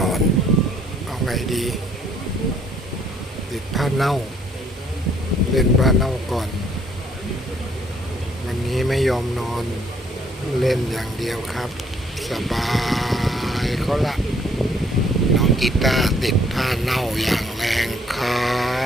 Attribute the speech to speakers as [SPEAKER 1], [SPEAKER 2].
[SPEAKER 1] นอน เอาไงดี ติดผ้าเน่า เล่นผ้าเน่าก่อน วันนี้ไม่ยอมนอน เล่นอย่างเดียวครับ สบายเขาละน้องกีตาร์ติดผ้าเน่าอย่างแรงครับ